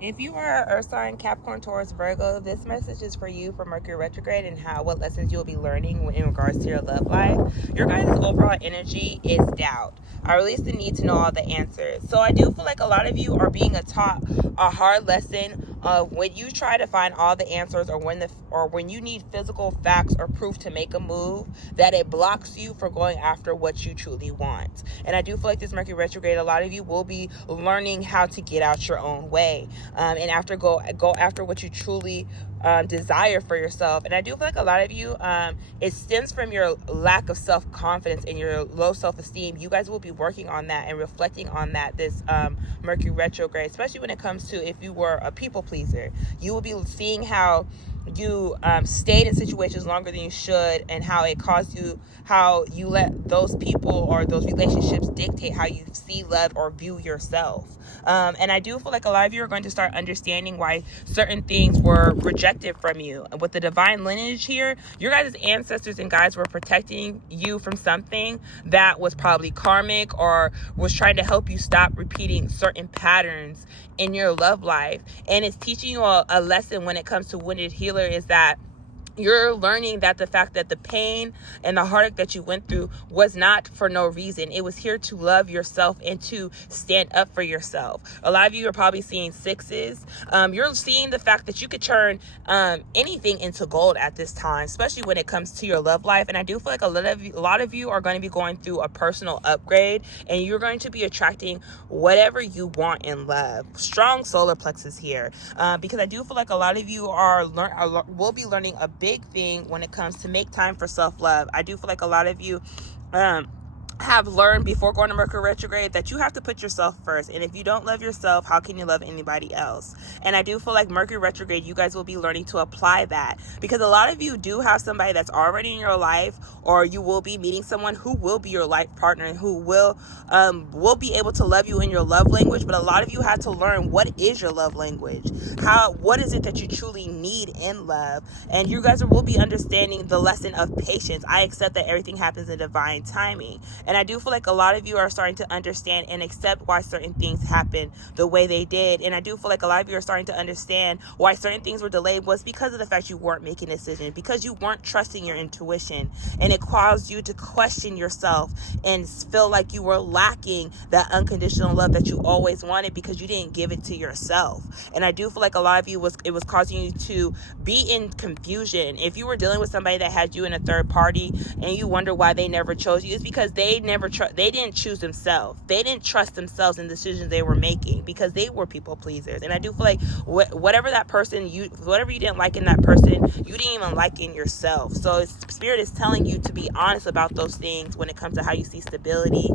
If you are Earth sign, Capricorn, Taurus, Virgo, this message is for you for Mercury retrograde and what lessons you'll be learning in regards to your love life. Your guys' overall energy is doubt. I release the need to know all the answers. So I do feel like a lot of you are being taught a hard lesson of when you try to find all the answers, or when you need physical facts or proof to make a move, that it blocks you from going after what you truly want. And I do feel like this Mercury retrograde, a lot of you will be learning how to get out your own way, and go after what you truly desire for yourself. And I do feel like a lot of you, it stems from your lack of self-confidence and your low self-esteem. You guys will be working on that and reflecting on that this Mercury retrograde, especially when it comes to if you were a people pleaser. You will be seeing how you stayed in situations longer than you should, and how you let those people or those relationships dictate how you see, love, or view yourself. And I do feel like a lot of you are going to start understanding why certain things were rejected from you. With the divine lineage here, your guys' ancestors and guides were protecting you from something that was probably karmic, or was trying to help you stop repeating certain patterns in your love life. And it's teaching you a lesson when it comes to Wounded Healer, is that you're learning that the fact that the pain and the heartache that you went through was not for no reason. It was here to love yourself and to stand up for yourself. A lot of you are probably seeing sixes. You're seeing the fact that you could turn anything into gold at this time, especially when it comes to your love life. And I do feel like a lot of you are going to be going through a personal upgrade, and you're going to be attracting whatever you want in love. Strong solar plexus here, because I do feel like a lot of you will be learning a big thing when it comes to make time for self-love. I do feel like a lot of you have learned before going to Mercury retrograde that you have to put yourself first. And if you don't love yourself, how can you love anybody else? And I do feel like Mercury retrograde, you guys will be learning to apply that, because a lot of you do have somebody that's already in your life, or you will be meeting someone who will be your life partner and who will be able to love you in your love language. But a lot of you had to learn, what is your love language? What is it that you truly need in love? And you guys will be understanding the lesson of patience. I accept that everything happens in divine timing. And I do feel like a lot of you are starting to understand and accept why certain things happen the way they did. And I do feel like a lot of you are starting to understand why certain things were delayed was because of the fact you weren't making decisions, because you weren't trusting your intuition. And it caused you to question yourself and feel like you were lacking that unconditional love that you always wanted, because you didn't give it to yourself. And I do feel like a lot of you it was causing you to be in confusion. If you were dealing with somebody that had you in a third party and you wonder why they never chose you, it's because they didn't choose themselves. They didn't trust themselves in the decisions they were making, because they were people pleasers. And I do feel like whatever you didn't like in that person, you didn't even like in yourself. So Spirit is telling you to be honest about those things when it comes to how you see stability,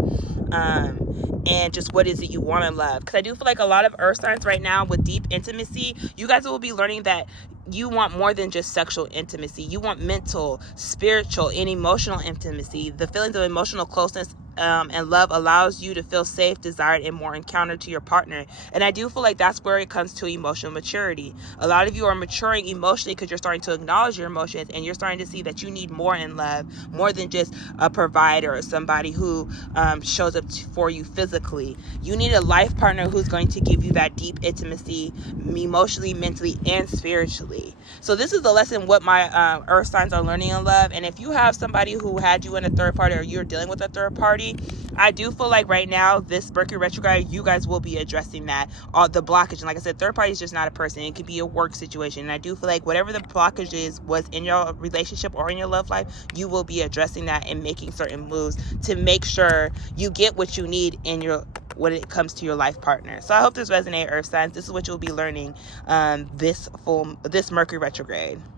and just what is it you want in love. Because I do feel like a lot of earth signs right now with deep intimacy, you guys will be learning that you want more than just sexual intimacy. You want mental, spiritual, and emotional intimacy. The feelings of emotional closeness and love allows you to feel safe, desired, and more encountered to your partner. And I do feel like that's where it comes to emotional maturity. A lot of you are maturing emotionally because you're starting to acknowledge your emotions, and you're starting to see that you need more in love, more than just a provider or somebody who shows up for you physically. You need a life partner who's going to give you that deep intimacy, emotionally, mentally, and spiritually. So this is the lesson what my earth signs are learning in love. And if you have somebody who had you in a third party, or you're dealing with a third party, I do feel like right now, this Mercury retrograde, you guys will be addressing that, the blockage. And like I said, third party is just not a person. It could be a work situation. And I do feel like whatever the blockage was in your relationship or in your love life, you will be addressing that and making certain moves to make sure you get what you need when it comes to your life partner. So I hope this resonates, earth signs. This is what you'll be learning this Mercury retrograde.